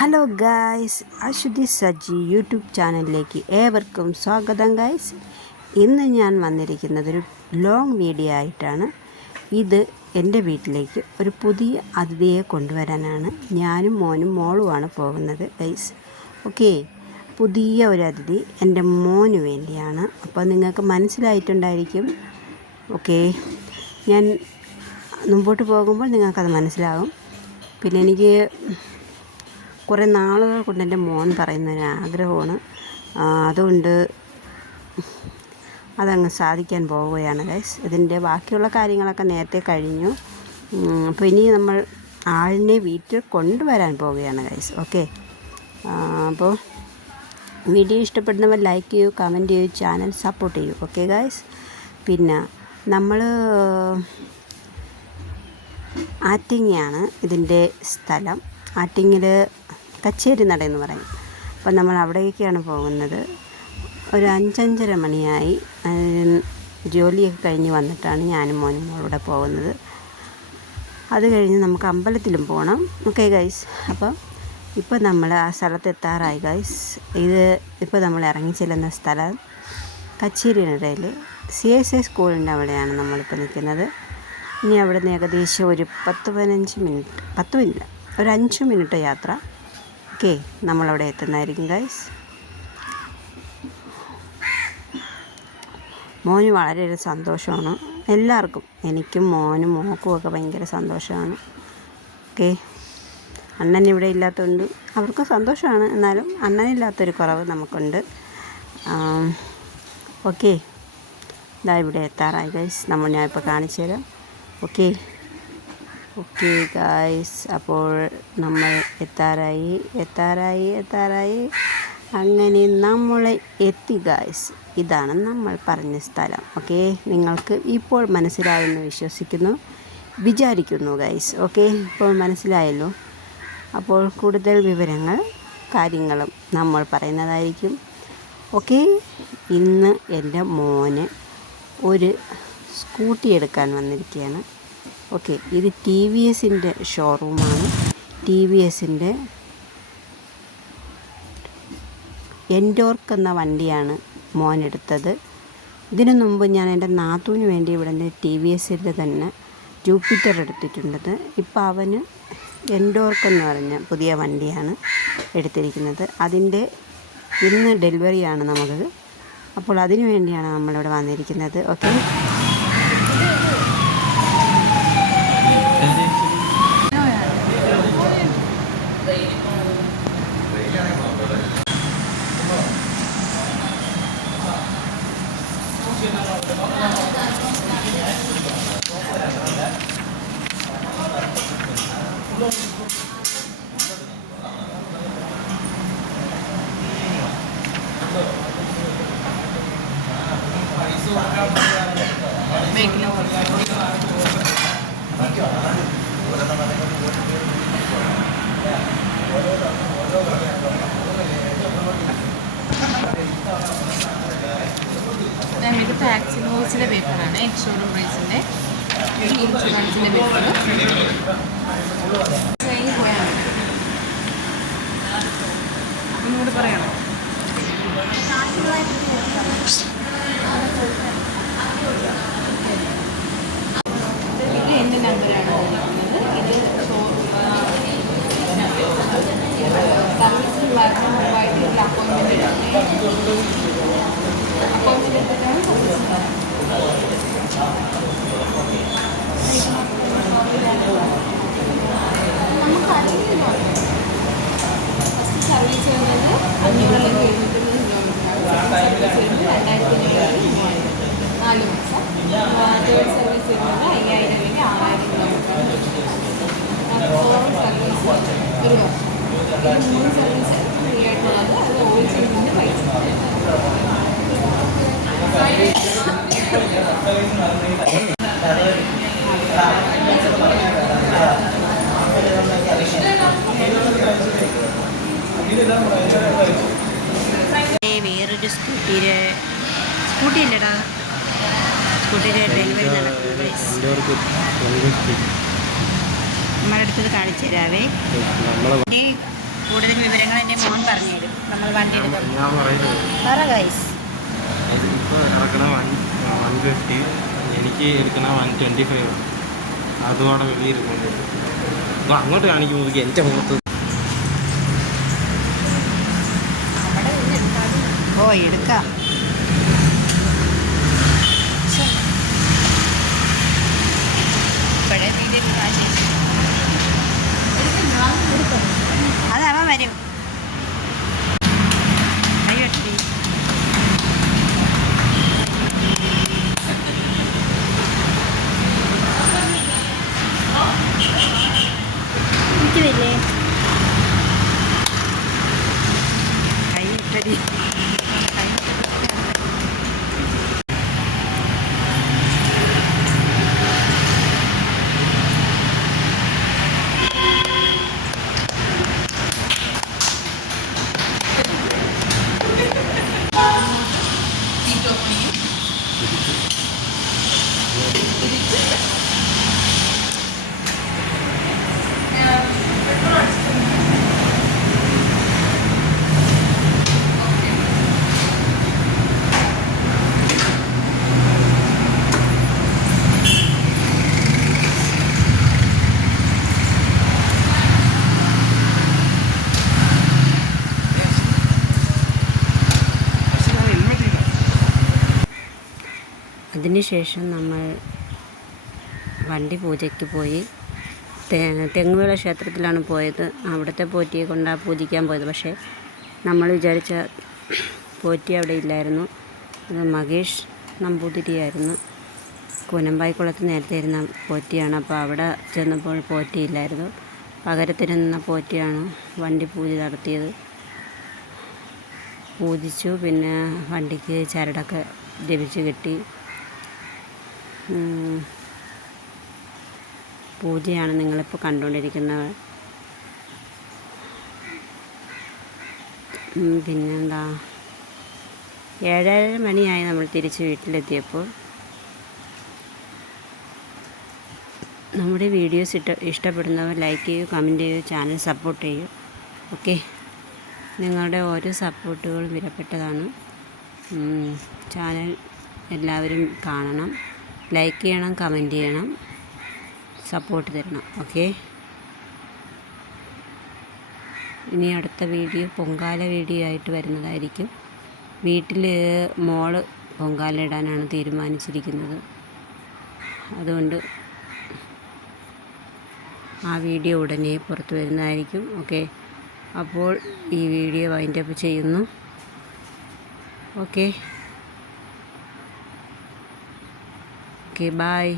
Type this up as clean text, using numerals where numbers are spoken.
Hello guys, Ashwathi Saji YouTube ചാനലിലേക്ക് ഏവർക്കും സ്വാഗതം ഗായ്സ്. ഇന്ന് ഞാൻ വന്നിരിക്കുന്നത് ഒരു ലോങ് വീഡിയോ ആയിട്ടാണ്. ഇത് എൻ്റെ വീട്ടിലേക്ക് ഒരു പുതിയ അതിഥിയെ കൊണ്ടുവരാനാണ്. ഞാനും മോനും മോളുമാണ് പോകുന്നത് ഗൈസ്. ഓക്കെ, പുതിയ ഒരു അതിഥി എൻ്റെ മോന് വേണ്ടിയാണ്. അപ്പോൾ നിങ്ങൾക്ക് മനസ്സിലായിട്ടുണ്ടായിരിക്കും. ഓക്കെ, ഞാൻ മുമ്പോട്ട് പോകുമ്പോൾ നിങ്ങൾക്കത് മനസ്സിലാകും. പിന്നെ എനിക്ക് കുറേ നാളുകൾ കൊണ്ട് എൻ്റെ മോൻ പറയുന്നൊരു ആഗ്രഹമാണ്. അതുകൊണ്ട് അതങ്ങ് സാധിക്കാൻ പോവുകയാണ് ഗൈസ്. ഇതിൻ്റെ ബാക്കിയുള്ള കാര്യങ്ങളൊക്കെ നേരത്തെ കഴിഞ്ഞു. അപ്പോൾ ഇനി നമ്മൾ ആളിനെ വീട്ടിൽ കൊണ്ടുവരാൻ പോവുകയാണ് ഗൈസ്. ഓക്കെ, അപ്പോൾ വീഡിയോ ഇഷ്ടപ്പെടുന്നവർ ലൈക്ക് ചെയ്യൂ, കമൻറ്റ് ചെയ്യൂ, ചാനൽ സപ്പോർട്ട് ചെയ്യൂ. Okay guys. പിന്നെ നമ്മൾ ആറ്റിങ്ങയാണ് ഇതിൻ്റെ സ്ഥലം. ആറ്റിങ്ങിൽ കച്ചേരി നട എന്ന് പറയും. അപ്പം നമ്മൾ അവിടേക്കാണ് പോകുന്നത്. ഒരു 5-5:30 മണിയായി. ജോലിയൊക്കെ കഴിഞ്ഞ് വന്നിട്ടാണ് ഞാനും മോനും മോളൂടെ പോകുന്നത്. അത് കഴിഞ്ഞ് നമുക്ക് അമ്പലത്തിലും പോകണം. Okay guys. അപ്പം ഇപ്പോൾ നമ്മൾ ആ സ്ഥലത്തെത്താറായി ഗൈസ്. ഇത് ഇപ്പോൾ നമ്മൾ ഇറങ്ങി ചെല്ലുന്ന സ്ഥലം കച്ചേരി നടയിൽ CSI സ്കൂളിൻ്റെ അവിടെയാണ് നമ്മളിപ്പോൾ നിൽക്കുന്നത്. ഇനി അവിടെ നിന്ന് ഏകദേശം ഒരു 10-15 മിനിറ്റ്, 10 മിനിറ്റ്, ഒരു 5 മിനിറ്റ് യാത്ര. ഓക്കെ, നമ്മളവിടെ എത്തുന്നതായിരിക്കും ഗൈസ്. മോന് വളരെയൊരു സന്തോഷമാണ്. എല്ലാവർക്കും, എനിക്കും മോനും മോക്കും ഒക്കെ ഭയങ്കര സന്തോഷമാണ്. ഓക്കെ, അണ്ണൻ ഇവിടെ ഇല്ലാത്തതുകൊണ്ട് അവർക്ക് സന്തോഷമാണ്. എന്നാലും അണ്ണനില്ലാത്തൊരു കുറവ് നമുക്കുണ്ട്. ഓക്കെ, ഇതാ ഇവിടെ എത്താറായി ഗൈസ്. ഞാൻ ഇപ്പോൾ കാണിച്ചു തരാം. ഓക്കെ ഗായ്സ്, അപ്പോൾ നമ്മൾ എത്താറായി. അങ്ങനെ നമ്മളെ എത്തി ഗായ്സ്. ഇതാണ് നമ്മൾ പറഞ്ഞ സ്ഥലം. ഓക്കെ, നിങ്ങൾക്ക് ഇപ്പോൾ മനസ്സിലായെന്ന് വിചാരിക്കുന്നു ഗായ്സ്. ഓക്കെ, ഇപ്പോൾ മനസ്സിലായല്ലോ. അപ്പോൾ കൂടുതൽ കാര്യങ്ങളും നമ്മൾ പറയുന്നതായിരിക്കും. ഓക്കെ, ഇന്ന് എൻ്റെ മോന് ഒരു സ്കൂട്ടി എടുക്കാൻ വന്നിരിക്കുകയാണ്. ഓക്കെ, ഇത് TVSൻ്റെ ഷോറൂമാണ്. TVSൻ്റെ എൻഡോർക്ക് എന്ന വണ്ടിയാണ് മോൻ എടുത്തത്. ഇതിനു മുമ്പ് ഞാൻ എൻ്റെ നാത്തൂന് വേണ്ടി ഇവിടെ നിന്ന് TVSൻ്റെ തന്നെ ജൂപ്പിറ്റർ എടുത്തിട്ടുണ്ടത്. ഇപ്പോൾ അവന് എൻഡോർക്ക് എന്ന് പറഞ്ഞ പുതിയ വണ്ടിയാണ് എടുത്തിരിക്കുന്നത്. അതിൻ്റെ ഇന്ന് ഡെലിവറിയാണ് നമുക്ക്. അപ്പോൾ അതിനു വേണ്ടിയാണ് നമ്മളിവിടെ വന്നിരിക്കുന്നത്. ഓക്കെ, ഇത് ടാക്സി നോസിൻ്റെ പേപ്പറാണ്. എക്സ്ഷോറൂം പ്രൈസിൻ്റെ ഇൻഷുറൻസിൻ്റെ പേപ്പർ കഴിഞ്ഞ് പോയാൽ മതി. അപ്പം കൂടി പറയണം. ഇത് എൻ്റെ നമ്പറാണ് ഇത്. സർവീസിന് വരുന്ന മുമ്പായിട്ട് ഇതിൽ അപ്പോയിൻമെൻറ്റ് എടുക്കണേ. അപ്പോയിൻമെൻറ്റ് എടുത്തിട്ടാണ് നമുക്ക് അറിയില്ല. ഫസ്റ്റ് സർവീസ് വരുന്നത് 500 അല്ലെങ്കിൽ 750 കിലോമീറ്ററാണ്. സർവീസ് വരുന്നത് 2500 4 മാസം. തേർഡ് സർവീസ് വരുന്നത് 5000 അല്ലെങ്കിൽ 6000 കിലോമീറ്ററാണ്. ഫോർത്ത് സർവീസ് 1 വർഷം. ഇത് 3 സർവീസ് ഫ്രീ ആയിട്ടുള്ളത്. അത് ഓയിൽ ചേഞ്ചിൻ്റെ പൈസ. വേറൊരു സ്കൂട്ടിയില്ലടാ, സ്കൂട്ടിയുടെ ഡെലിവറി നടക്കുന്നത്. നമ്മുടെ അടുത്തത് കാണിച്ചു തരാവേ. കൂടുതൽ വിവരങ്ങൾ എൻ്റെ മോൻ പറഞ്ഞു തരും നമ്മൾ വണ്ടി എടുക്കും. ഞാൻ പറയുന്നത് പറ ഗൈസ്. ഇപ്പോൾ ഇറക്കണ 150, എനിക്ക് എടുക്കണ 125. അതുകൂടെ വെളിയിരിക്കുന്നുണ്ട്. അപ്പോൾ അങ്ങോട്ട് കാണിക്കുമ്പോൾ എൻ്റെ മുഖത്ത് ഓ എടുക്കാം. അതവ വരും. അയ്യോ ഇരിക്കുന്നില്ലേ കൈ ഇട്ടടി. അതിനുശേഷം നമ്മൾ വണ്ടി പൂജയ്ക്ക് പോയി. തെങ്ങുവിള ക്ഷേത്രത്തിലാണ് പോയത്. അവിടുത്തെ പോറ്റിയെ കൊണ്ടാണ് പൂജിക്കാൻ പോയത്. പക്ഷേ നമ്മൾ വിചാരിച്ച പോറ്റി അവിടെ ഇല്ലായിരുന്നു. അത് മഹേഷ് നമ്പൂതിരിയായിരുന്നു. കൂനമ്പായിക്കുളത്ത് നേരത്തെ ഇരുന്ന പോറ്റിയാണ്. അപ്പോൾ അവിടെ ചെന്നപ്പോൾ പോറ്റിയില്ലായിരുന്നു. പകരത്തിന് നിന്ന പോറ്റിയാണ് വണ്ടി പൂജ നടത്തിയത്. പൂജിച്ചു. പിന്നെ വണ്ടിക്ക് ചരടൊക്കെ ജപിച്ച് കെട്ടി. പൂജയാണ് നിങ്ങളിപ്പോൾ കണ്ടുകൊണ്ടിരിക്കുന്നത്. പിന്നെന്താ, 7:30 മണിയായി നമ്മൾ തിരിച്ച് വീട്ടിലെത്തിയപ്പോൾ. നമ്മുടെ വീഡിയോസ് ഇഷ്ടപ്പെടുന്നവർ ലൈക്ക് ചെയ്യൂ, കമൻറ്റ് ചെയ്യൂ, ചാനൽ സപ്പോർട്ട് ചെയ്യൂ. ഓക്കെ, നിങ്ങളുടെ ഓരോ സപ്പോർട്ടുകളും വിലപ്പെട്ടതാണ്. ചാനൽ എല്ലാവരും കാണണം, ലൈക്ക് ചെയ്യണം, കമൻറ്റ് ചെയ്യണം, സപ്പോർട്ട് തരണം. ഓക്കെ, ഇനി അടുത്ത വീഡിയോ പൊങ്കാല വീഡിയോ ആയിട്ട് വരുന്നതായിരിക്കും. വീട്ടിൽ മോള് പൊങ്കാല ഇടാനാണ് തീരുമാനിച്ചിരിക്കുന്നത്. അതുകൊണ്ട് ആ വീഡിയോ ഉടനെ പുറത്ത് വരുന്നതായിരിക്കും. ഓക്കെ, അപ്പോൾ ഈ വീഡിയോ വൈൻഡപ്പ് ചെയ്യുന്നു. Okay, by.